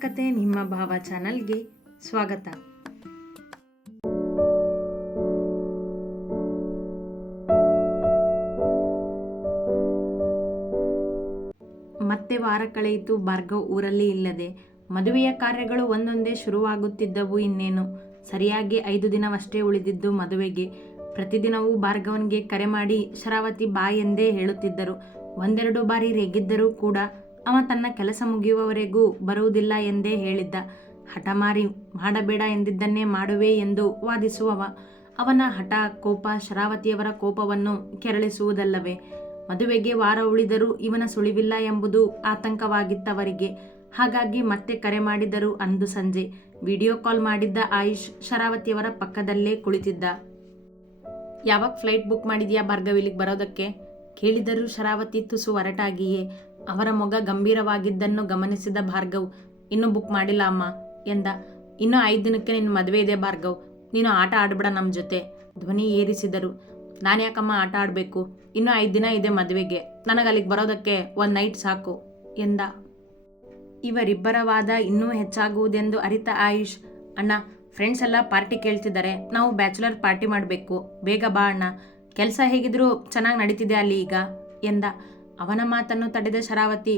ಕತೆ ನಿಮ್ಮ ಭಾವ ಚಾನಲ್ಗೆ ಸ್ವಾಗತ. ಮತ್ತೆ ವಾರ ಕಳೆಯಿತು, ಭಾರ್ಗವ್ ಊರಲ್ಲಿ ಇಲ್ಲದೆ. ಮದುವೆಯ ಕಾರ್ಯಗಳು ಒಂದೊಂದೇ ಶುರುವಾಗುತ್ತಿದ್ದವು ಇನ್ನೇನು. ಸರಿಯಾಗಿ ಐದು ದಿನವಷ್ಟೇ ಉಳಿದಿದ್ದು ಮದುವೆಗೆ. ಪ್ರತಿದಿನವೂ ಭಾರ್ಗವನಿಗೆ ಕರೆ ಮಾಡಿ, ಶರಾವತಿ ಬಾ ಎಂದೇ ಹೇಳುತ್ತಿದ್ದರು. ಒಂದೆರಡು ಬಾರಿ ರೇಗಿದ್ದರೂ ಕೂಡ ಅವ ತನ್ನ ಕೆಲಸ ಮುಗಿಯುವವರೆಗೂ ಬರುವುದಿಲ್ಲ ಎಂದೇ ಹೇಳಿದ್ದ. ಹಠಮಾರಿ ಮಾಡಬೇಡ ಎಂದಿದ್ದನ್ನೇ ಮಾಡುವೆ ಎಂದು ವಾದಿಸುವವ. ಅವನ ಹಠ, ಕೋಪ ಶರಾವತಿಯವರ ಕೋಪವನ್ನು ಕೆರಳಿಸುವುದಲ್ಲವೇ? ಮದುವೆಗೆ ವಾರ ಉಳಿದರೂ ಇವನ ಸುಳಿವಿಲ್ಲ ಎಂಬುದು ಆತಂಕವಾಗಿತ್ತವರಿಗೆ. ಹಾಗಾಗಿ ಮತ್ತೆ ಕರೆ ಮಾಡಿದರು ಅಂದು ಸಂಜೆ. ವಿಡಿಯೋ ಕಾಲ್ ಮಾಡಿದ್ದ ಆಯುಷ್ ಶರಾವತಿಯವರ ಪಕ್ಕದಲ್ಲೇ ಕುಳಿತಿದ್ದ. ಯಾವಾಗ ಫ್ಲೈಟ್ ಬುಕ್ ಮಾಡಿದೆಯಾ ಭಾರ್ಗವಿಲಿಗೆ ಬರೋದಕ್ಕೆ? ಕೇಳಿದರೂ ಶರಾವತಿ ತುಸು ಒರಟಾಗಿಯೇ ಅವರ ಮೊಗ ಗಂಭೀರವಾಗಿದ್ದನ್ನು ಗಮನಿಸಿದ ಭಾರ್ಗವ್, ಇನ್ನೂ ಬುಕ್ ಮಾಡಿಲ್ಲ ಅಮ್ಮ ಎಂದ. ಇನ್ನೂ ಐದು ದಿನಕ್ಕೆ ನಿನ್ನ ಮದುವೆ ಇದೆ ಭಾರ್ಗವ್. ನೀನು ಆಟ ಆಡಿಬಿಡ ನಮ್ಮ ಜೊತೆ ಧ್ವನಿ ಏರಿಸಿದರು. ನಾನು ಯಾಕಮ್ಮ ಆಟ ಆಡಬೇಕು? ಇನ್ನೂ ಐದು ದಿನ ಇದೆ ಮದುವೆಗೆ. ನನಗೆ ಅಲ್ಲಿಗೆ ಬರೋದಕ್ಕೆ ಒಂದು ನೈಟ್ ಸಾಕು ಎಂದ. ಇವರಿಬ್ಬರ ವಾದ ಇನ್ನೂ ಹೆಚ್ಚಾಗುವುದೆಂದು ಅರಿತ ಆಯುಷ್, ಅಣ್ಣ ಫ್ರೆಂಡ್ಸ್ ಎಲ್ಲ ಪಾರ್ಟಿ ಕೇಳ್ತಿದ್ದಾರೆ. ನಾವು ಬ್ಯಾಚುಲರ್ ಪಾರ್ಟಿ ಮಾಡಬೇಕು. ಬೇಗ ಬಾ ಅಣ್ಣ. ಕೆಲಸ ಹೇಗಿದ್ರೂ ಚೆನ್ನಾಗಿ ನಡೀತಿದೆ ಅಲ್ಲಿ ಈಗ ಎಂದ. ಅವನ ಮಾತನ್ನು ತಡೆದ ಶರಾವತಿ,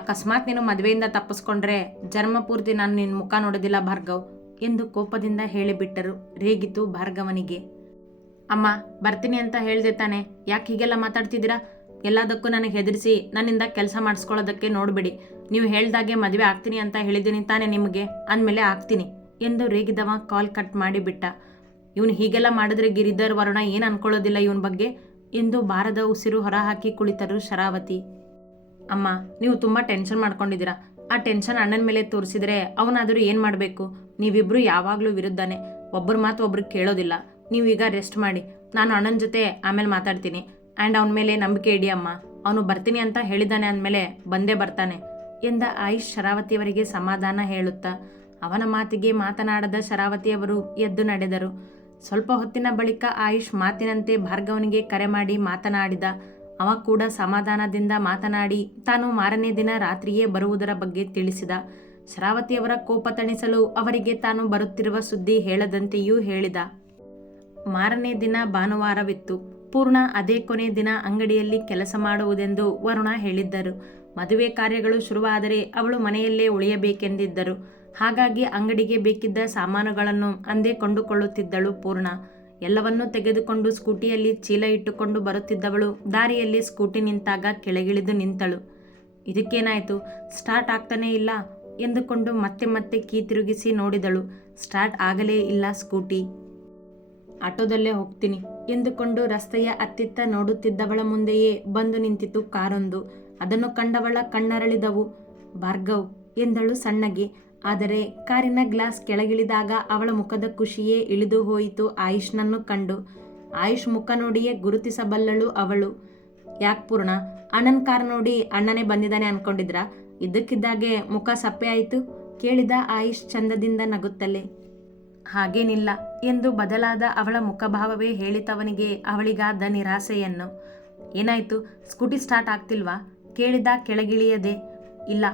ಅಕಸ್ಮಾತ್ ನೀನು ಮದುವೆಯಿಂದ ತಪ್ಪಿಸ್ಕೊಂಡ್ರೆ ಜನ್ಮ ಪೂರ್ತಿ ನಾನು ನಿನ್ನ ಮುಖ ನೋಡೋದಿಲ್ಲ ಭಾರ್ಗವ್, ಎಂದು ಕೋಪದಿಂದ ಹೇಳಿಬಿಟ್ಟರು ರೇಗಿತು ಭಾರ್ಗವನಿಗೆ. ಅಮ್ಮ, ಬರ್ತೀನಿ ಅಂತ ಹೇಳ್ದೆ ತಾನೆ, ಯಾಕೆ ಹೀಗೆಲ್ಲ ಮಾತಾಡ್ತಿದ್ದೀರಾ? ಎಲ್ಲದಕ್ಕೂ ನನಗೆ ಹೆದರಿಸಿ ನನ್ನಿಂದ ಕೆಲಸ ಮಾಡಿಸ್ಕೊಳ್ಳೋದಕ್ಕೆ ನೋಡಬೇಡಿ. ನೀವು ಹೇಳ್ದಾಗೆ ಮದುವೆ ಆಗ್ತೀನಿ ಅಂತ ಹೇಳಿದ್ದೀನಿ ತಾನೆ ನಿಮಗೆ, ಅಂದಮೇಲೆ ಆಗ್ತೀನಿ, ಎಂದು ರೇಗಿದವ ಕಾಲ್ ಕಟ್ ಮಾಡಿಬಿಟ್ಟ. ಇವನು ಹೀಗೆಲ್ಲ ಮಾಡಿದ್ರೆ ಗಿರಿಧರ್ ವರುಣ ಏನು ಅನ್ಕೊಳ್ಳೋದಿಲ್ಲ ಇವನ ಬಗ್ಗೆ? ಎಂದು ಬಾರದ ಉಸಿರು ಹೊರಹಾಕಿ ಕುಳಿತರು ಶರಾವತಿ. ಅಮ್ಮ, ನೀವು ತುಂಬ ಟೆನ್ಷನ್ ಮಾಡ್ಕೊಂಡಿದ್ದೀರಾ. ಆ ಟೆನ್ಷನ್ ಅಣ್ಣನ ಮೇಲೆ ತೋರಿಸಿದರೆ ಅವನಾದರೂ ಏನು ಮಾಡಬೇಕು? ನೀವಿಬ್ಬರು ಯಾವಾಗಲೂ ವಿರುದ್ಧನೇ. ಒಬ್ಬರ ಮಾತು ಒಬ್ರಿಗೆ ಕೇಳೋದಿಲ್ಲ. ನೀವೀಗ ರೆಸ್ಟ್ ಮಾಡಿ. ನಾನು ಅಣ್ಣನ ಜೊತೆ ಆಮೇಲೆ ಮಾತಾಡ್ತೀನಿ. ಆ್ಯಂಡ್ ಅವನ ಮೇಲೆ ನಂಬಿಕೆ ಇಡಿ ಅಮ್ಮ. ಅವನು ಬರ್ತೀನಿ ಅಂತ ಹೇಳಿದ್ದಾನೆ ಅಂದಮೇಲೆ ಬಂದೇ ಬರ್ತಾನೆ ಎಂದ ಆಯುಷ್ ಶರಾವತಿಯವರಿಗೆ ಸಮಾಧಾನ ಹೇಳುತ್ತಾ. ಅವನ ಮಾತಿಗೆ ಮಾತನಾಡದ ಶರಾವತಿಯವರು ಎದ್ದು ನಡೆದರು. ಸ್ವಲ್ಪ ಹೊತ್ತಿನ ಬಳಿಕ ಆಯುಷ್ ಮಾತಿನಂತೆ ಭಾರ್ಗವನಿಗೆ ಕರೆ ಮಾಡಿ ಮಾತನಾಡಿದ. ಅವ ಕೂಡ ಸಮಾಧಾನದಿಂದ ಮಾತನಾಡಿ ತಾನು ಮಾರನೇ ದಿನ ರಾತ್ರಿಯೇ ಬರುವುದರ ಬಗ್ಗೆ ತಿಳಿಸಿದ. ಶರಾವತಿಯವರ ಕೋಪ ತಣಿಸಲು ಅವರಿಗೆ ತಾನು ಬರುತ್ತಿರುವ ಸುದ್ದಿ ಹೇಳದಂತೆಯೂ ಹೇಳಿದ. ಮಾರನೇ ದಿನ ಭಾನುವಾರವಿತ್ತು. ಪೂರ್ಣ ಅದೇ ಕೊನೆ ದಿನ ಅಂಗಡಿಯಲ್ಲಿ ಕೆಲಸ ಮಾಡುವುದೆಂದು ವರುಣ ಹೇಳಿದ್ದರು. ಮದುವೆ ಕಾರ್ಯಗಳು ಶುರುವಾದರೆ ಅವಳು ಮನೆಯಲ್ಲೇ ಉಳಿಯಬೇಕೆಂದಿದ್ದರು. ಹಾಗಾಗಿ ಅಂಗಡಿಗೆ ಬೇಕಿದ್ದ ಸಾಮಾನುಗಳನ್ನು ಅಂದೇ ಕೊಂಡುಕೊಳ್ಳುತ್ತಿದ್ದಳು ಪೂರ್ಣ. ಎಲ್ಲವನ್ನೂ ತೆಗೆದುಕೊಂಡು ಸ್ಕೂಟಿಯಲ್ಲಿ ಚೀಲ ಇಟ್ಟುಕೊಂಡು ಬರುತ್ತಿದ್ದವಳು ದಾರಿಯಲ್ಲಿ ಸ್ಕೂಟಿ ನಿಂತಾಗ ಕೆಳಗಿಳಿದು ನಿಂತಳು. ಇದಕ್ಕೇನಾಯಿತು? ಸ್ಟಾರ್ಟ್ ಆಗ್ತಾನೇ ಇಲ್ಲ? ಎಂದುಕೊಂಡು ಮತ್ತೆ ಮತ್ತೆ ಕೀ ತಿರುಗಿಸಿ ನೋಡಿದಳು. ಸ್ಟಾರ್ಟ್ ಆಗಲೇ ಇಲ್ಲ ಸ್ಕೂಟಿ. ಆಟೋದಲ್ಲೇ ಹೋಗ್ತೀನಿ. ಎಂದುಕೊಂಡು ರಸ್ತೆಯ ಅತ್ತಿತ್ತ ನೋಡುತ್ತಿದ್ದವಳ ಮುಂದೆಯೇ ಬಂದು ನಿಂತಿತು ಕಾರೊಂದು. ಅದನ್ನು ಕಂಡವಳ ಕಣ್ಣರಳಿದವು. ಭಾರ್ಗವ್, ಎಂದಳು ಸಣ್ಣಗೆ. ಆದರೆ ಕಾರಿನ ಗ್ಲಾಸ್ ಕೆಳಗಿಳಿದಾಗ ಅವಳ ಮುಖದ ಖುಷಿಯೇ ಇಳಿದು ಹೋಯಿತು ಆಯುಷ್ನನ್ನು ಕಂಡು. ಆಯುಷ್ ಮುಖ ನೋಡಿಯೇ ಗುರುತಿಸಬಲ್ಲಳು ಅವಳು. ಯಾಕೆ ಪೂರ್ಣ? ಅಣ್ಣನ ಕಾರ್ ನೋಡಿ ಅಣ್ಣನೇ ಬಂದಿದ್ದಾನೆ ಅನ್ಕೊಂಡಿದ್ರ? ಇದ್ದಕ್ಕಿದ್ದಾಗೆ ಮುಖ ಸಪ್ಪೆ ಆಯಿತು? ಕೇಳಿದ ಆಯುಷ್ ಚಂದದಿಂದ ನಗುತ್ತಲೇ. ಹಾಗೇನಿಲ್ಲ ಎಂದು ಬದಲಾದ ಅವಳ ಮುಖಭಾವವೇ ಹೇಳಿತವನಿಗೆ ಅವಳಿಗಾದ ನಿರಾಸೆಯನ್ನು. ಏನಾಯಿತು? ಸ್ಕೂಟಿ ಸ್ಟಾರ್ಟ್ ಆಗ್ತಿಲ್ವಾ? ಕೇಳಿದ ಕೆಳಗಿಳಿಯದೆ. ಇಲ್ಲ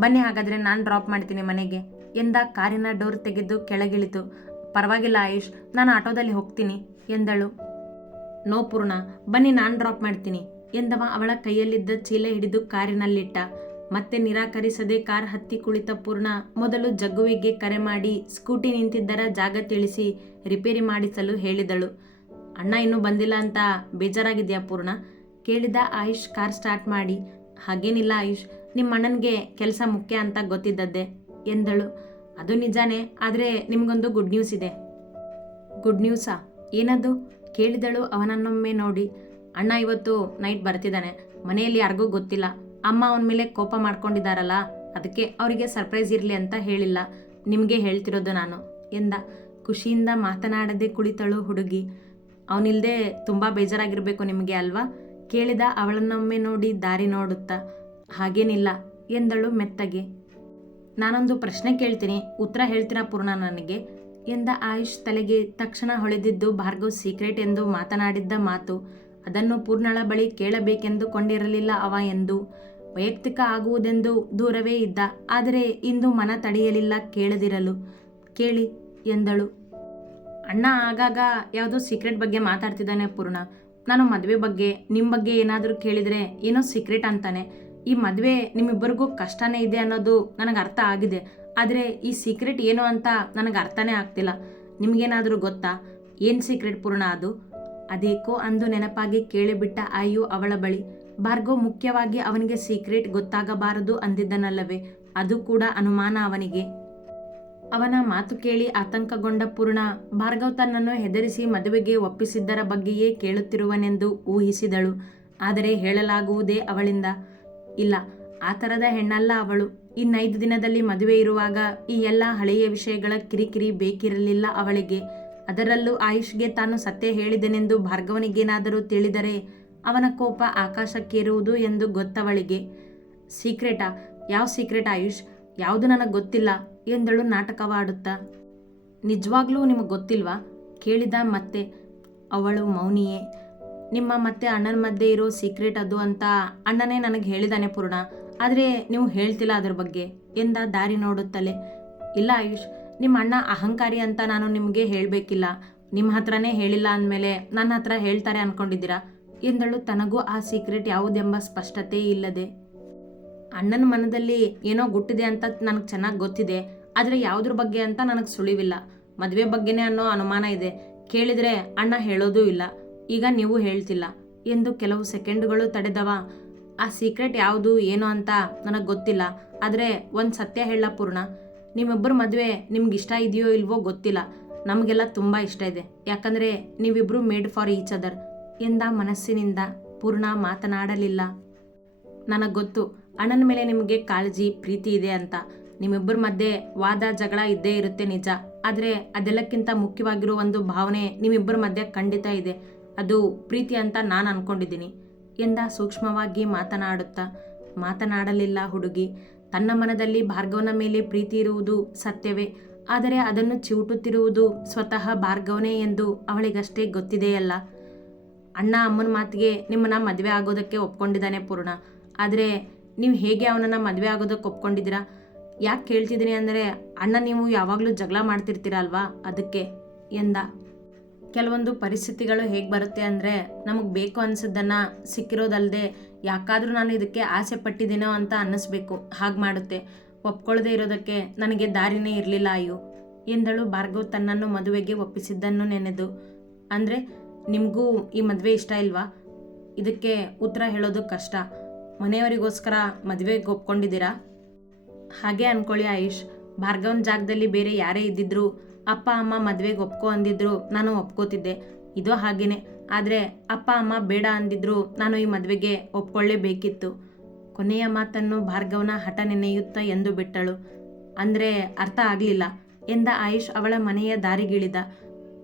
ಬನ್ನಿ ಹಾಗಾದರೆ ನಾನು ಡ್ರಾಪ್ ಮಾಡ್ತೀನಿ ಮನೆಗೆ. ಎಂದ ಕಾರಿನ ಡೋರ್ ತೆಗೆದು ಕೆಳಗಿಳಿತು. ಪರವಾಗಿಲ್ಲ ಆಯುಷ್, ನಾನು ಆಟೋದಲ್ಲಿ ಹೋಗ್ತೀನಿ, ಎಂದಳು. ನೋ ಪೂರ್ಣ, ಬನ್ನಿ ನಾನು ಡ್ರಾಪ್ ಮಾಡ್ತೀನಿ, ಎಂದವ ಅವಳ ಕೈಯಲ್ಲಿದ್ದ ಚೀಲ ಹಿಡಿದು ಕಾರಿನಲ್ಲಿಟ್ಟ. ಮತ್ತೆ ನಿರಾಕರಿಸದೆ ಕಾರ್ ಹತ್ತಿ ಕುಳಿತ ಪೂರ್ಣ, ಮೊದಲು ಜಗ್ಗುವಿಗೆ ಕರೆ ಮಾಡಿ ಸ್ಕೂಟಿ ನಿಂತಿದ್ದರ ಜಾಗ ತಿಳಿಸಿ ರಿಪೇರಿ ಮಾಡಿಸಲು ಹೇಳಿದಳು. ಅಣ್ಣ ಇನ್ನೂ ಬಂದಿಲ್ಲ ಅಂತ ಬೇಜಾರಾಗಿದೆಯಾ ಪೂರ್ಣ? ಕೇಳಿದ ಆಯುಷ್ ಕಾರ್ ಸ್ಟಾರ್ಟ್ ಮಾಡಿ. ಹಾಗೇನಿಲ್ಲ ಆಯುಷ್ ನಿಮ್ಮ ಅಣ್ಣನಿಗೆ ಕೆಲಸ ಮುಖ್ಯ ಅಂತ ಗೊತ್ತಿದ್ದದ್ದೆ ಎಂದಳು. ಅದು ನಿಜಾನೇ, ಆದರೆ ನಿಮಗೊಂದು ಗುಡ್ ನ್ಯೂಸ್ ಇದೆ. ಗುಡ್ ನ್ಯೂಸಾ ಏನದು? ಕೇಳಿದಳು ಅವನನ್ನೊಮ್ಮೆ ನೋಡಿ. ಅಣ್ಣ ಇವತ್ತು ನೈಟ್ ಬರ್ತಿದ್ದಾನೆ. ಮನೆಯಲ್ಲಿ ಯಾರಿಗೂ ಗೊತ್ತಿಲ್ಲ. ಅಮ್ಮ ಅವನ ಮೇಲೆ ಕೋಪ ಮಾಡ್ಕೊಂಡಿದ್ದಾರಲ್ಲ, ಅದಕ್ಕೆ ಅವರಿಗೆ ಸರ್ಪ್ರೈಸ್ ಇರಲಿ ಅಂತ ಹೇಳಿಲ್ಲ. ನಿಮಗೆ ಹೇಳ್ತಿರೋದು ನಾನು ಎಂದ. ಖುಷಿಯಿಂದ ಮಾತನಾಡದೆ ಕುಳಿತಳು ಹುಡುಗಿ. ಅವನಿಲ್ಲದೆ ತುಂಬ ಬೇಜಾರಾಗಿರಬೇಕು ನಿಮಗೆ ಅಲ್ವಾ? ಕೇಳಿದ ಅವಳನ್ನೊಮ್ಮೆ ನೋಡಿ ದಾರಿ ನೋಡುತ್ತಾ ಹಾಗೇನಿಲ್ಲ ಎಂದಳು ಮೆತ್ತಗೆ. ನಾನೊಂದು ಪ್ರಶ್ನೆ ಕೇಳ್ತೀನಿ. ಉತ್ತರ ಹೇಳ್ತೀರಾ ಪೂರ್ಣ ನನಗೆ? ಎಂದ ಆಯುಷ್ ತಲೆಗೆ ತಕ್ಷಣ ಹೊಳೆದಿದ್ದು ಭಾರ್ಗವ್ ಸೀಕ್ರೆಟ್ ಎಂದು ಮಾತನಾಡಿದ್ದ ಮಾತು. ಅದನ್ನು ಪೂರ್ಣಳ ಬಳಿ ಕೇಳಬೇಕೆಂದು ಕೊಂಡಿರಲಿಲ್ಲ ಅವ ಎಂದು. ವೈಯಕ್ತಿಕ ಆಗುವುದೆಂದು ದೂರವೇ ಇದ್ದ. ಆದರೆ ಇಂದು ಮನ ತಡೆಯಲಿಲ್ಲ ಕೇಳದಿರಲು. ಕೇಳಿ ಎಂದಳು. ಅಣ್ಣ ಆಗಾಗ ಯಾವುದೋ ಸೀಕ್ರೆಟ್ ಬಗ್ಗೆ ಮಾತಾಡ್ತಿದ್ದಾನೆ ಪೂರ್ಣ. ನಾನು ಮದುವೆ ಬಗ್ಗೆ ನಿಮ್ಮ ಬಗ್ಗೆ ಏನಾದರೂ ಕೇಳಿದರೆ ಏನೋ ಸೀಕ್ರೆಟ್ ಅಂತಾನೆ. ಈ ಮದುವೆ ನಿಮ್ಮಿಬ್ಬರಿಗೂ ಕಷ್ಟನೇ ಇದೆ ಅನ್ನೋದು ನನಗೆ ಅರ್ಥ ಆಗಿದೆ. ಆದರೆ ಈ ಸೀಕ್ರೆಟ್ ಏನು ಅಂತ ನನಗೆ ಅರ್ಥನೇ ಆಗ್ತಿಲ್ಲ. ನಿಮಗೇನಾದರೂ ಗೊತ್ತಾ? ಏನು ಸೀಕ್ರೆಟ್ ಪೂರ್ಣ ಅದು? ಅದೇಕೋ ಅಂದು ನೆನಪಾಗಿ ಕೇಳಿಬಿಟ್ಟ ಆಯು ಅವಳ ಬಳಿ. ಭಾರ್ಗವ್ ಮುಖ್ಯವಾಗಿ ಅವನಿಗೆ ಸೀಕ್ರೆಟ್ ಗೊತ್ತಾಗಬಾರದು ಅಂದಿದ್ದನಲ್ಲವೇ? ಅದು ಕೂಡ ಅನುಮಾನ ಅವನಿಗೆ. ಅವನ ಮಾತು ಕೇಳಿ ಆತಂಕಗೊಂಡ ಪೂರ್ಣ, ಭಾರ್ಗವ್ ತನ್ನನ್ನು ಹೆದರಿಸಿ ಮದುವೆಗೆ ಒಪ್ಪಿಸಿದ್ದರ ಬಗ್ಗೆಯೇ ಕೇಳುತ್ತಿರುವನೆಂದು ಊಹಿಸಿದಳು. ಆದರೆ ಹೇಳಲಾಗುವುದೇ ಅವಳಿಂದ. ಇಲ್ಲ, ಆ ಥರದ ಹೆಣ್ಣಲ್ಲ ಅವಳು. ಇನ್ನೈದು ದಿನದಲ್ಲಿ ಮದುವೆ ಇರುವಾಗ ಈ ಎಲ್ಲ ಹಳೆಯ ವಿಷಯಗಳ ಕಿರಿಕಿರಿ ಬೇಕಿರಲಿಲ್ಲ ಅವಳಿಗೆ. ಅದರಲ್ಲೂ ಆಯುಷ್ಗೆ ತಾನು ಸತ್ಯ ಹೇಳಿದೆನೆಂದು ಭಾರ್ಗವನಿಗೇನಾದರೂ ತಿಳಿದರೆ ಅವನ ಕೋಪ ಆಕಾಶಕ್ಕೇರುವುದು ಎಂದು ಗೊತ್ತವಳಿಗೆ. ಸೀಕ್ರೆಟಾ? ಯಾವ ಸೀಕ್ರೆಟ್ ಆಯುಷ್? ಯಾವುದು ನನಗೆ ಗೊತ್ತಿಲ್ಲ ಎಂದಳು ನಾಟಕವಾಡುತ್ತಾ. ನಿಜವಾಗ್ಲೂ ನಿಮಗೆ ಗೊತ್ತಿಲ್ವಾ? ಕೇಳಿದ ಮತ್ತೆ ಅವಳು ಮೌನಿಯೇ. ನಿಮ್ಮ ಮತ್ತೆ ಅಣ್ಣನ ಮಧ್ಯೆ ಇರೋ ಸೀಕ್ರೆಟ್ ಅದು ಅಂತ ಅಣ್ಣನೇ ನನಗೆ ಹೇಳಿದಾನೆ ಪೂರ್ಣ. ಆದರೆ ನೀವು ಹೇಳ್ತಿಲ್ಲ ಅದ್ರ ಬಗ್ಗೆ. ಎಂದ ದಾರಿ ನೋಡುತ್ತಲೇ. ಇಲ್ಲ ಆಯುಷ್, ನಿಮ್ಮ ಅಣ್ಣ ಅಹಂಕಾರಿ ಅಂತ ನಾನು ನಿಮಗೆ ಹೇಳಬೇಕಿಲ್ಲ. ನಿಮ್ಮ ಹತ್ರನೇ ಹೇಳಿಲ್ಲ ಅಂದಮೇಲೆ ನನ್ನ ಹತ್ರ ಹೇಳ್ತಾರೆ ಅನ್ಕೊಂಡಿದ್ದೀರಾ? ಎಂದಳು ತನಗೂ ಆ ಸೀಕ್ರೆಟ್ ಯಾವುದೆಂಬ ಸ್ಪಷ್ಟತೆ ಇಲ್ಲದೆ. ಅಣ್ಣನ ಮನದಲ್ಲಿ ಏನೋ ಗುಟ್ಟಿದೆ ಅಂತ ನನಗೆ ಚೆನ್ನಾಗಿ ಗೊತ್ತಿದೆ. ಆದರೆ ಯಾವುದ್ರ ಬಗ್ಗೆ ಅಂತ ನನಗೆ ಸುಳಿವಿಲ್ಲ. ಮದುವೆ ಬಗ್ಗೆನೇ ಅನ್ನೋ ಅನುಮಾನ ಇದೆ. ಕೇಳಿದರೆ ಅಣ್ಣ ಹೇಳೋದೂ ಇಲ್ಲ. ಈಗ ನೀವು ಹೇಳ್ತಿಲ್ಲ. ಎಂದು ಕೆಲವು ಸೆಕೆಂಡ್ಗಳು ತಡೆದವ. ಆ ಸೀಕ್ರೆಟ್ ಯಾವುದು, ಏನು ಅಂತ ನನಗೆ ಗೊತ್ತಿಲ್ಲ. ಆದರೆ ಒಂದು ಸತ್ಯ ಹೇಳ ಪೂರ್ಣ. ನಿಮ್ಮಿಬ್ಬರ ಮದುವೆ ನಿಮ್ಗೆ ಇಷ್ಟ ಇದೆಯೋ ಇಲ್ವೋ ಗೊತ್ತಿಲ್ಲ. ನಮಗೆಲ್ಲ ತುಂಬ ಇಷ್ಟ ಇದೆ. ಯಾಕಂದರೆ ನೀವಿಬ್ಬರು ಮೇಡ್ ಫಾರ್ ಈಚ್ ಅದರ್ ಎಂದ ಮನಸ್ಸಿನಿಂದ ಪೂರ್ಣ ಮಾತನಾಡಲಿಲ್ಲ. ನನಗೆ ಗೊತ್ತು, ಅಣ್ಣನ ಮೇಲೆ ನಿಮಗೆ ಕಾಳಜಿ, ಪ್ರೀತಿ ಇದೆ ಅಂತ. ನಿಮ್ಮಿಬ್ಬರ ಮಧ್ಯೆ ವಾದ, ಜಗಳ ಇದ್ದೇ ಇರುತ್ತೆ ನಿಜ. ಆದರೆ ಅದೆಲ್ಲಕ್ಕಿಂತ ಮುಖ್ಯವಾಗಿರೋ ಒಂದು ಭಾವನೆ ನಿಮ್ಮಿಬ್ಬರ ಮಧ್ಯೆ ಖಂಡಿತ ಇದೆ. ಅದು ಪ್ರೀತಿ ಅಂತ ನಾನು ಅನ್ಕೊಂಡಿದ್ದೀನಿ. ಎಂದ ಸೂಕ್ಷ್ಮವಾಗಿ ಮಾತನಾಡುತ್ತಾ, ಮಾತನಾಡಲಿಲ್ಲ ಹುಡುಗಿ. ತನ್ನ ಮನದಲ್ಲಿ ಭಾರ್ಗವನ ಮೇಲೆ ಪ್ರೀತಿ ಇರುವುದು ಸತ್ಯವೇ. ಆದರೆ ಅದನ್ನು ಚಿವುಟುತ್ತಿರುವುದು ಸ್ವತಃ ಭಾರ್ಗವನೇ ಎಂದು ಅವಳಿಗಷ್ಟೇ ಗೊತ್ತಿದೆಯಲ್ಲ. ಅಣ್ಣ ಅಮ್ಮನ ಮಾತಿಗೆ ನಿಮ್ಮನ್ನ ಮದುವೆ ಆಗೋದಕ್ಕೆ ಒಪ್ಕೊಂಡಿದ್ದಾನೆ ಪೂರ್ಣ. ಆದರೆ ನೀವು ಹೇಗೆ ಅವನನ್ನು ಮದುವೆ ಆಗೋದಕ್ಕೆ ಒಪ್ಕೊಂಡಿದ್ದೀರಾ? ಯಾಕೆ ಕೇಳ್ತಿದ್ದೀನಿ ಅಂದರೆ, ಅಣ್ಣ ನೀವು ಯಾವಾಗಲೂ ಜಗಳ ಮಾಡ್ತಿರ್ತೀರಲ್ವಾ? ಅದಕ್ಕೆ ಎಂದ ಕೆಲವೊಂದು ಪರಿಸ್ಥಿತಿಗಳು ಹೇಗೆ ಬರುತ್ತೆ ಅಂದರೆ ನಮಗೆ ಬೇಕು ಅನಿಸಿದ್ದನ್ನು ಸಿಕ್ಕಿರೋದಲ್ಲದೆ ಯಾಕಾದರೂ ನಾನು ಇದಕ್ಕೆ ಆಸೆ ಪಟ್ಟಿದ್ದೀನೋ ಅಂತ ಅನ್ನಿಸ್ಬೇಕು, ಹಾಗೆ ಮಾಡುತ್ತೆ. ಒಪ್ಕೊಳ್ಳದೆ ಇರೋದಕ್ಕೆ ನನಗೆ ದಾರಿನೇ ಇರಲಿಲ್ಲ, ಅಯ್ಯೋ. ಎಂದಳು ಭಾರ್ಗವ್ ತನ್ನನ್ನು ಮದುವೆಗೆ ಒಪ್ಪಿಸಿದ್ದನ್ನು ನೆನೆದು. ಅಂದರೆ, ನಿಮಗೂ ಈ ಮದುವೆ ಇಷ್ಟ ಇಲ್ವಾ? ಇದಕ್ಕೆ ಉತ್ತರ ಹೇಳೋದು ಕಷ್ಟ. ಮನೆಯವರಿಗೋಸ್ಕರ ಮದುವೆಗೆ ಒಪ್ಕೊಂಡಿದ್ದೀರಾ? ಹಾಗೆ ಅನ್ಕೊಳ್ಳಿ ಆಯುಷ್. ಭಾರ್ಗವನ್ ಜಾಗದಲ್ಲಿ ಬೇರೆ ಯಾರೇ ಇದ್ದಿದ್ರು ಅಪ್ಪ, ಅಮ್ಮ ಮದುವೆಗೆ ಒಪ್ಕೊ ಅಂದಿದ್ರು, ನಾನು ಒಪ್ಕೋತಿದ್ದೆ. ಇದು ಹಾಗೇನೆ. ಆದರೆ ಅಪ್ಪ, ಅಮ್ಮ ಬೇಡ ಅಂದಿದ್ರು, ನಾನು ಈ ಮದುವೆಗೆ ಒಪ್ಕೊಳ್ಳೇಬೇಕಿತ್ತು. ಕೊನೆಯ ಮಾತನ್ನು ಭಾರ್ಗವನ ಹಠ ನೆನೆಯುತ್ತಾ ಎಂದು ಬಿಟ್ಟಳು. ಅಂದರೆ ಅರ್ಥ ಆಗಲಿಲ್ಲ. ಎಂದ ಆಯುಷ್ ಅವಳ ಮನೆಯ ದಾರಿಗಿಳಿದ.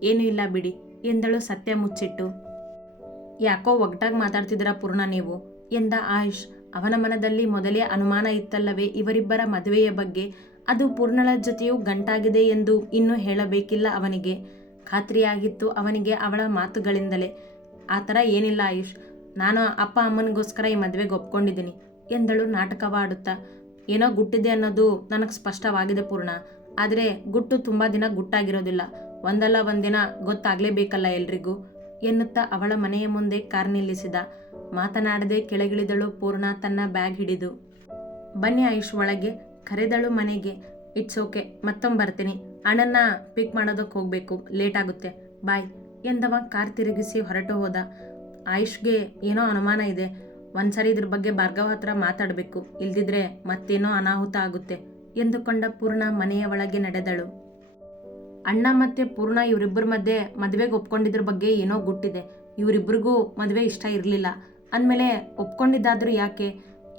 ಏನೂ ಇಲ್ಲ ಬಿಡಿ, ಎಂದಳು ಸತ್ಯ ಮುಚ್ಚಿಟ್ಟು. ಯಾಕೋ ಒಗ್ಟಾಗಿ ಮಾತಾಡ್ತಿದ್ದೀರಾ ಪೂರ್ಣ ನೀವು, ಎಂದ ಆಯುಷ್. ಅವನ ಮನದಲ್ಲಿ ಮೊದಲೇ ಅನುಮಾನ ಇತ್ತಲ್ಲವೇ ಇವರಿಬ್ಬರ ಮದುವೆಯ ಬಗ್ಗೆ. ಅದು ಪೂರ್ಣಳ ಜೊತೆಯೂ ಗಂಟಾಗಿದೆ ಎಂದು ಇನ್ನೂ ಹೇಳಬೇಕಿಲ್ಲ ಅವನಿಗೆ. ಖಾತ್ರಿಯಾಗಿತ್ತು ಅವನಿಗೆ ಅವಳ ಮಾತುಗಳಿಂದಲೇ. ಆ ಥರ ಏನಿಲ್ಲ ಆಯುಷ್. ನಾನು ಅಪ್ಪ ಅಮ್ಮನಿಗೋಸ್ಕರ ಈ ಮದುವೆಗೆ ಒಪ್ಕೊಂಡಿದ್ದೀನಿ ಎಂದಳು ನಾಟಕವಾಡುತ್ತಾ. ಏನೋ ಗುಟ್ಟಿದೆ ಅನ್ನೋದು ನನಗೆ ಸ್ಪಷ್ಟವಾಗಿದೆ ಪೂರ್ಣ. ಆದರೆ ಗುಟ್ಟು ತುಂಬ ದಿನ ಗುಟ್ಟಾಗಿರೋದಿಲ್ಲ. ಒಂದಲ್ಲ ಒಂದಿನ ಗೊತ್ತಾಗಲೇಬೇಕಲ್ಲ ಎಲ್ರಿಗೂ ಎನ್ನುತ್ತಾ ಅವಳ ಮನೆಯ ಮುಂದೆ ಕಾರ್ ನಿಲ್ಲಿಸಿದ. ಮಾತನಾಡದೆ ಕೆಳಗಿಳಿದಳು ಪೂರ್ಣ ತನ್ನ ಬ್ಯಾಗ್ ಹಿಡಿದು. ಬನ್ನಿ ಆಯುಷ್ ಒಳಗೆ. ಕರೆದಳು ಮನೆಗೆ ಇಟ್ಸ್ ಓಕೆ ಮತ್ತೊಮ್ಮೆ ಬರ್ತೀನಿ. ಅಣ್ಣನ ಪಿಕ್ ಮಾಡೋದಕ್ಕೆ ಹೋಗಬೇಕು ಲೇಟ್ ಆಗುತ್ತೆ. ಬಾಯ್ ಎಂದವ ಕಾರ್ ತಿರುಗಿಸಿ ಹೊರಟು ಹೋದ. ಆಯುಷ್ಗೆ ಏನೋ ಅನುಮಾನ ಇದೆ. ಒಂದ್ಸರಿ ಇದ್ರ ಬಗ್ಗೆ ಭಾರ್ಗವ ಹತ್ರ ಮಾತಾಡಬೇಕು. ಇಲ್ದಿದ್ರೆ ಮತ್ತೇನೋ ಅನಾಹುತ ಆಗುತ್ತೆ ಎಂದುಕೊಂಡ ಪೂರ್ಣ ಮನೆಯ ಒಳಗೆ ನಡೆದಳು. ಅಣ್ಣ ಮತ್ತೆ ಪೂರ್ಣ ಇವರಿಬ್ಬರ ಮಧ್ಯೆ ಮದುವೆಗೆ ಒಪ್ಕೊಂಡಿದ್ರ ಬಗ್ಗೆ ಏನೋ ಗುಟ್ಟಿದೆ. ಇವರಿಬ್ಬರಿಗೂ ಮದುವೆ ಇಷ್ಟ ಇರಲಿಲ್ಲ. ಅಂದಮೇಲೆ ಒಪ್ಕೊಂಡಿದ್ದಾದ್ರೂ ಯಾಕೆ?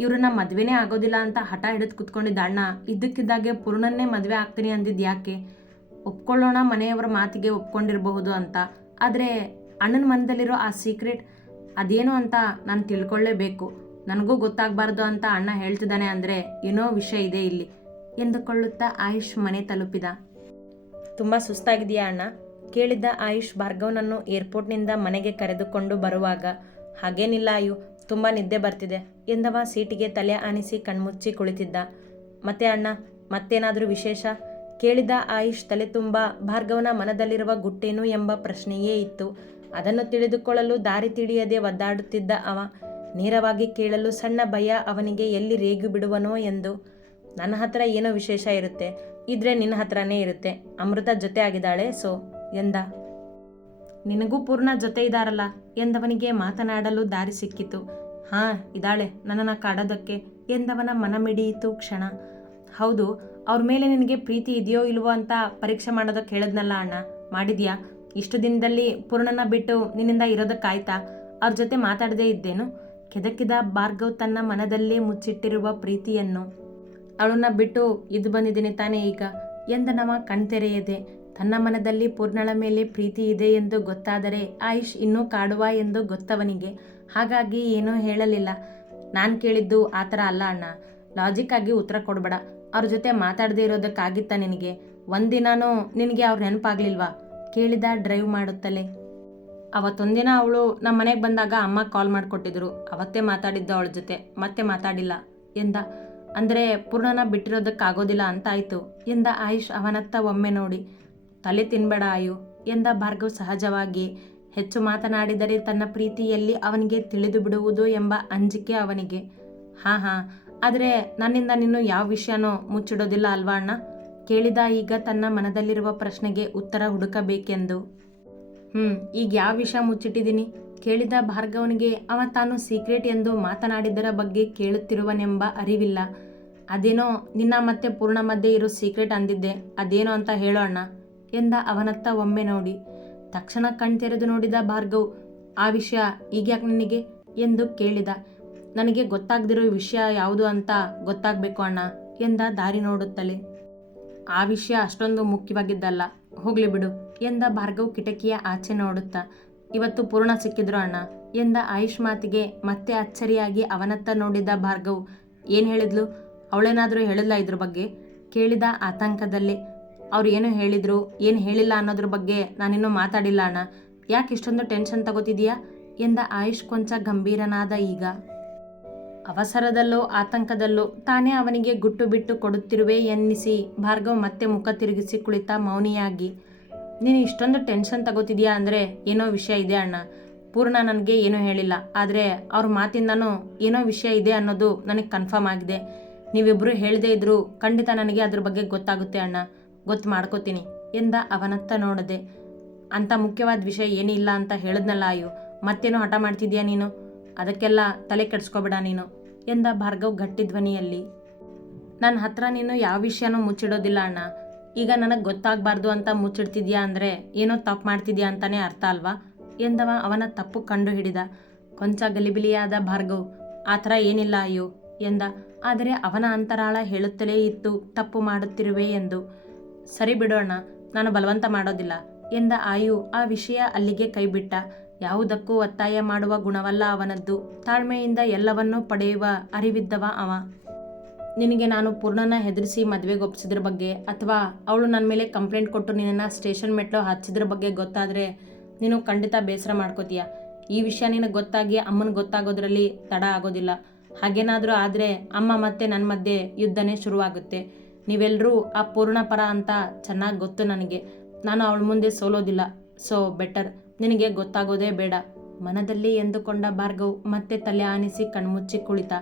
ಇವ್ರನ್ನ ಮದುವೆನೇ ಆಗೋದಿಲ್ಲ ಅಂತ ಹಠ ಹಿಡಿದು ಕುತ್ಕೊಂಡಿದ್ದ ಅಣ್ಣ, ಇದ್ದಕ್ಕಿದ್ದಾಗೆ ಪೂರ್ಣನ್ನೇ ಮದುವೆ ಆಗ್ತೀನಿ ಅಂದಿದ್ದು ಯಾಕೆ? ಒಪ್ಕೊಳ್ಳೋಣ ಮನೆಯವರ ಮಾತಿಗೆ ಒಪ್ಕೊಂಡಿರಬಹುದು ಅಂತ. ಆದರೆ ಅಣ್ಣನ ಮನದಲ್ಲಿರೋ ಆ ಸೀಕ್ರೆಟ್ ಅದೇನು ಅಂತ ನಾನು ತಿಳ್ಕೊಳ್ಳೇಬೇಕು ನನಗೂ ಗೊತ್ತಾಗಬಾರ್ದು ಅಂತ ಅಣ್ಣ ಹೇಳ್ತಿದ್ದಾನೆ ಅಂದರೆ ಏನೋ ವಿಷಯ ಇದೆ ಇಲ್ಲಿ ಎಂದುಕೊಳ್ಳುತ್ತಾ ಆಯುಷ್ ಮನೆ ತಲುಪಿದ. ತುಂಬ ಸುಸ್ತಾಗಿದೆಯಾ ಅಣ್ಣ? ಕೇಳಿದ್ದ ಆಯುಷ್ ಭಾರ್ಗವ್ನನ್ನು ಏರ್ಪೋರ್ಟ್ನಿಂದ ಮನೆಗೆ ಕರೆದುಕೊಂಡು ಬರುವಾಗ, ಹಾಗೇನಿಲ್ಲ ಆಯು ತುಂಬ ನಿದ್ದೆ ಬರ್ತಿದೆ. ಎಂದವ ಸೀಟಿಗೆ ತಲೆ ಆನಿಸಿ ಕಣ್ಮುಚ್ಚಿ ಕುಳಿತಿದ್ದ. ಮತ್ತೆ ಅಣ್ಣ, ಮತ್ತೇನಾದರೂ ವಿಶೇಷ? ಕೇಳಿದ ಆಯುಷ್ ತಲೆ ತುಂಬ ಭಾರ್ಗವನ ಮನದಲ್ಲಿರುವ ಗುಟ್ಟೇನು ಎಂಬ ಪ್ರಶ್ನೆಯೇ ಇತ್ತು. ಅದನ್ನು ತಿಳಿದುಕೊಳ್ಳಲು ದಾರಿ ತಿಳಿಯದೆ ಒದ್ದಾಡುತ್ತಿದ್ದ ಅವ, ನೇರವಾಗಿ ಕೇಳಲು ಸಣ್ಣ ಭಯ ಅವನಿಗೆ ಎಲ್ಲಿ ರೇಗು ಬಿಡುವನೋ ಎಂದು. ನನ್ನ ಹತ್ರ ಏನೋ ವಿಶೇಷ ಇರುತ್ತೆ. ಇದ್ರೆ ನಿನ್ನ ಹತ್ರನೇ ಇರುತ್ತೆ. ಅಮೃತ ಜೊತೆ ಆಗಿದ್ದಾಳೆ, ಸೊ, ಎಂದ. ನಿನಗೂ ಪೂರ್ಣ ಜೊತೆ ಇದ್ದಾರಲ್ಲ ಎಂದವನಿಗೆ ಮಾತನಾಡಲು ದಾರಿ ಸಿಕ್ಕಿತು. ಹಾ ಇದ್ದಾಳೆ ನನ್ನನ್ನು ಕಾಡೋದಕ್ಕೆ ಎಂದವನ ಮನ ಮಿಡಿಯಿತು ಕ್ಷಣ. ಹೌದು, ಅವ್ರ ಮೇಲೆ ನಿನಗೆ ಪ್ರೀತಿ ಇದೆಯೋ ಇಲ್ವೋ ಅಂತ ಪರೀಕ್ಷೆ ಮಾಡೋದಕ್ಕೆ ಹೇಳಿದ್ನಲ್ಲ ಅಣ್ಣ. ಮಾಡಿದ್ಯಾ? ಇಷ್ಟು ದಿನದಲ್ಲಿ ಪೂರ್ಣನ ಬಿಟ್ಟು ನಿನ್ನಿಂದ ಇರೋದಕ್ಕಾಯ್ತಾ? ಅವ್ರ ಜೊತೆ ಮಾತಾಡದೇ ಇದ್ದೇನು? ಕೆದಕಿದ ಭಾರ್ಗವ್ ತನ್ನ ಮನದಲ್ಲೇ ಮುಚ್ಚಿಟ್ಟಿರುವ ಪ್ರೀತಿಯನ್ನು. ಅವಳನ್ನ ಬಿಟ್ಟು ಇದು ಬಂದಿದ್ದೀನಿ ತಾನೇ ಈಗ ಎಂದನವ ಕಣ್ತೆರೆಯದೆ. ತನ್ನ ಮನದಲ್ಲಿ ಪೂರ್ಣಳ ಮೇಲೆ ಪ್ರೀತಿ ಇದೆ ಎಂದು ಗೊತ್ತಾದರೆ ಆಯುಷ್ ಇನ್ನೂ ಕಾಡುವ ಎಂದು ಗೊತ್ತವನಿಗೆ. ಹಾಗಾಗಿ ಏನೂ ಹೇಳಲಿಲ್ಲ. ನಾನು ಕೇಳಿದ್ದು ಆ ಥರ ಅಲ್ಲ ಅಣ್ಣ. ಲಾಜಿಕ್ ಆಗಿ ಉತ್ತರ ಕೊಡಬೇಡ. ಅವ್ರ ಜೊತೆ ಮಾತಾಡದೇ ಇರೋದಕ್ಕಾಗಿತ್ತ ನಿನಗೆ? ಒಂದಿನಾನೂ ನಿನಗೆ ಅವ್ರ ನೆನಪಾಗ್ಲಿಲ್ವಾ? ಕೇಳಿದ ಡ್ರೈವ್ ಮಾಡುತ್ತಲೇ. ಅವತ್ತೊಂದಿನ ಅವಳು ನಮ್ಮ ಮನೆಗೆ ಬಂದಾಗ ಅಮ್ಮ ಕಾಲ್ ಮಾಡಿಕೊಟ್ಟಿದ್ರು. ಅವತ್ತೇ ಮಾತಾಡಿದ್ದು ಅವಳ ಜೊತೆ. ಮತ್ತೆ ಮಾತಾಡಿಲ್ಲ. ಎಂದ. ಅಂದರೆ ಪೂರ್ಣನ ಬಿಟ್ಟಿರೋದಕ್ಕಾಗೋದಿಲ್ಲ ಅಂತ ಆಯಿತು ಎಂದ ಆಯುಷ್ ಅವನತ್ತ ಒಮ್ಮೆ ನೋಡಿ. ತಲೆ ತಿನ್ಬೇಡ ಆಯು ಎಂದ ಭಾರ್ಗವ್ ಸಹಜವಾಗಿ. ಹೆಚ್ಚು ಮಾತನಾಡಿದರೆ ತನ್ನ ಪ್ರೀತಿಯಲ್ಲಿ ಅವನಿಗೆ ತಿಳಿದು ಬಿಡುವುದು ಎಂಬ ಅಂಜಿಕೆ ಅವನಿಗೆ. ಹಾಂ ಹಾಂ, ಆದರೆ ನನ್ನಿಂದ ನೀನು ಯಾವ ವಿಷಯನೂ ಮುಚ್ಚಿಡೋದಿಲ್ಲ ಅಲ್ವಾ ಅಣ್ಣ? ಕೇಳಿದ ಈಗ ತನ್ನ ಮನದಲ್ಲಿರುವ ಪ್ರಶ್ನೆಗೆ ಉತ್ತರ ಹುಡುಕಬೇಕೆಂದು. ಹ್ಞೂ ಈಗ ಯಾವ ವಿಷಯ ಮುಚ್ಚಿಟ್ಟಿದ್ದೀನಿ ಕೇಳಿದ ಭಾರ್ಗವನಿಗೆ ಅವ ತಾನು ಸೀಕ್ರೆಟ್ ಎಂದು ಮಾತನಾಡಿದ್ದರ ಬಗ್ಗೆ ಕೇಳುತ್ತಿರುವನೆಂಬ ಅರಿವಿಲ್ಲ. ಅದೇನೋ ನಿನ್ನ ಮತ್ತೆ ಪೂರ್ಣ ಮಧ್ಯೆ ಇರೋ ಸೀಕ್ರೆಟ್ ಅಂದಿದ್ದೆ. ಅದೇನೋ ಅಂತ ಹೇಳೋ ಅಣ್ಣ. ಎಂದ ಅವನತ್ತ ಒಮ್ಮೆ ನೋಡಿ. ತಕ್ಷಣ ಕಣ್ತೆರೆದು ನೋಡಿದ ಭಾರ್ಗವ್, ಆ ವಿಷಯ ಈಗ್ಯಾಕೆ ನಿನಗೆ? ಎಂದು ಕೇಳಿದ. ನನಗೆ ಗೊತ್ತಾಗದಿರೋ ವಿಷಯ ಯಾವುದು ಅಂತ ಗೊತ್ತಾಗಬೇಕು ಅಣ್ಣ, ಎಂದ ದಾರಿ ನೋಡುತ್ತಲೇ. ಆ ವಿಷಯ ಅಷ್ಟೊಂದು ಮುಖ್ಯವಾಗಿದ್ದಲ್ಲ, ಹೋಗ್ಲಿ ಬಿಡು, ಎಂದ ಭಾರ್ಗವ್ ಕಿಟಕಿಯ ಆಚೆ ನೋಡುತ್ತಾ. ಇವತ್ತು ಪೂರ್ಣ ಸಿಕ್ಕಿದ್ರು ಅಣ್ಣ, ಎಂದ ಆಯುಷ್ ಮಾತಿಗೆ ಮತ್ತೆ ಅಚ್ಚರಿಯಾಗಿ ಅವನತ್ತ ನೋಡಿದ ಭಾರ್ಗವ್, ಏನು ಹೇಳಿದ್ಲು? ಅವಳೇನಾದರೂ ಹೇಳಿಲ್ಲ ಇದ್ರ ಬಗ್ಗೆ? ಕೇಳಿದ ಆತಂಕದಲ್ಲೇ. ಅವ್ರು ಏನು ಹೇಳಿದ್ರು, ಏನು ಹೇಳಿಲ್ಲ ಅನ್ನೋದ್ರ ಬಗ್ಗೆ ನಾನಿನ್ನೂ ಮಾತಾಡಿಲ್ಲ ಅಣ್ಣ. ಯಾಕೆ ಇಷ್ಟೊಂದು ಟೆನ್ಷನ್ ತಗೋತಿದೀಯಾ? ಎಂದ ಆಯುಷ್ ಕೊಂಚ ಗಂಭೀರನಾದ ಈಗ. ಅವಸರದಲ್ಲೋ, ಆತಂಕದಲ್ಲೋ ತಾನೇ ಅವನಿಗೆ ಗುಟ್ಟು ಬಿಟ್ಟು ಕೊಡುತ್ತಿರುವೆ ಎನ್ನಿಸಿ ಭಾರ್ಗವ್ ಮತ್ತೆ ಮುಖ ತಿರುಗಿಸಿ ಕುಳಿತ ಮೌನಿಯಾಗಿ. ನೀನು ಇಷ್ಟೊಂದು ಟೆನ್ಷನ್ ತಗೋತಿದ್ಯಾ ಅಂದರೆ ಏನೋ ವಿಷಯ ಇದೆ ಅಣ್ಣ. ಪೂರ್ಣ ನನಗೆ ಏನೂ ಹೇಳಿಲ್ಲ. ಆದರೆ ಅವ್ರ ಮಾತಿಂದನೂ ಏನೋ ವಿಷಯ ಇದೆ ಅನ್ನೋದು ನನಗೆ ಕನ್ಫರ್ಮ್ ಆಗಿದೆ. ನೀವಿಬ್ಬರು ಹೇಳದೇ ಇದ್ದರೂ ಖಂಡಿತ ನನಗೆ ಅದ್ರ ಬಗ್ಗೆ ಗೊತ್ತಾಗುತ್ತೆ ಅಣ್ಣ. ಗೊತ್ತು ಮಾಡ್ಕೋತೀನಿ ಎಂದ ಅವನತ್ತ ನೋಡದೆ. ಅಂಥ ಮುಖ್ಯವಾದ ವಿಷಯ ಏನಿಲ್ಲ ಅಂತ ಹೇಳಿದ್ನಲ್ಲ ಅಯ್ಯೋ, ಮತ್ತೇನೋ ಹಠ ಮಾಡ್ತಿದ್ಯಾ ನೀನು? ಅದಕ್ಕೆಲ್ಲ ತಲೆ ಕೆಡಿಸ್ಕೋಬೇಡ ನೀನು ಎಂದ ಭಾರ್ಗವ್ ಗಟ್ಟಿ ಧ್ವನಿಯಲ್ಲಿ. ನನ್ನ ಹತ್ರ ನೀನು ಯಾವ ವಿಷಯನೂ ಮುಚ್ಚಿಡೋದಿಲ್ಲ ಅಣ್ಣ. ಈಗ ನನಗೆ ಗೊತ್ತಾಗಬಾರ್ದು ಅಂತ ಮುಚ್ಚಿಡ್ತಿದ್ಯಾ ಅಂದರೆ ಏನೋ ತಪ್ಪು ಮಾಡ್ತಿದ್ಯಾ ಅಂತಲೇ ಅರ್ಥ ಅಲ್ವಾ? ಎಂದವ ಅವನ ತಪ್ಪು ಕಂಡು ಹಿಡಿದ ಕೊಂಚ ಗಲಿಬಿಲಿಯಾದ ಭಾರ್ಗವ್, ಆ ಥರ ಏನಿಲ್ಲ ಅಯ್ಯೋ, ಎಂದ. ಆದರೆ ಅವನ ಅಂತರಾಳ ಹೇಳುತ್ತಲೇ ಇತ್ತು, ತಪ್ಪು ಮಾಡುತ್ತಿರುವೆ ಎಂದು. ಸರಿ ಬಿಡೋಣ, ನಾನು ಬಲವಂತ ಮಾಡೋದಿಲ್ಲ. ಎಂದ ಆಯು ಆ ವಿಷಯ ಅಲ್ಲಿಗೆ ಕೈಬಿಟ್ಟ. ಯಾವುದಕ್ಕೂ ಒತ್ತಾಯ ಮಾಡುವ ಗುಣವಲ್ಲ ಅವನದ್ದು. ತಾಳ್ಮೆಯಿಂದ ಎಲ್ಲವನ್ನೂ ಪಡೆಯುವ ಅರಿವಿದ್ದವ ಅವ. ನಿನಗೆ ನಾನು ಪೂರ್ಣನ ಹೆದರಿಸಿ ಮದುವೆಗೆ ಒಪ್ಸಿದ್ರ ಬಗ್ಗೆ ಅಥವಾ ಅವಳು ನನ್ನ ಮೇಲೆ ಕಂಪ್ಲೇಂಟ್ ಕೊಟ್ಟು ನಿನ್ನನ್ನು ಸ್ಟೇಷನ್ ಮೆಟ್ಲು ಹಚ್ಚಿದ್ರ ಬಗ್ಗೆ ಗೊತ್ತಾದರೆ ನೀನು ಖಂಡಿತ ಬೇಸರ ಮಾಡ್ಕೋತೀಯ. ಈ ವಿಷಯ ನಿನಗೆ ಗೊತ್ತಾಗಿ ಅಮ್ಮನ ಗೊತ್ತಾಗೋದ್ರಲ್ಲಿ ತಡ ಆಗೋದಿಲ್ಲ. ಹಾಗೇನಾದರೂ ಆದರೆ ಅಮ್ಮ ಮತ್ತೆ ನನ್ನ ಮಧ್ಯೆ ಯುದ್ಧನೇ ಶುರುವಾಗುತ್ತೆ. ನೀವೆಲ್ಲರೂ ಆ ಪೂರ್ಣಪರ ಅಂತ ಚೆನ್ನಾಗಿ ಗೊತ್ತು ನನಗೆ. ನಾನು ಅವಳ ಮುಂದೆ ಸೋಲೋದಿಲ್ಲ. ಸೊ ಬೆಟರ್ ನಿನಗೆ ಗೊತ್ತಾಗೋದೇ ಬೇಡ. ಮನದಲ್ಲಿ ಎಂದುಕೊಂಡ ಭಾರ್ಗವ್ ಮತ್ತೆ ತಲೆ ಆನಿಸಿ ಕಣ್ಮುಚ್ಚಿ ಕುಳಿತ.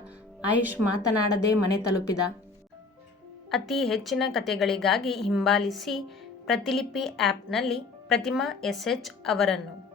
ಆಯುಷ್ ಮಾತನಾಡದೆ ಮನೆ ತಲುಪಿದ. ಅತಿ ಹೆಚ್ಚಿನ ಕಥೆಗಳಿಗಾಗಿ ಹಿಂಬಾಲಿಸಿ ಪ್ರತಿಲಿಪಿ ಆ್ಯಪ್ನಲ್ಲಿ ಪ್ರತಿಮಾ ಎಸ್ ಎಚ್ ಅವರನ್ನು.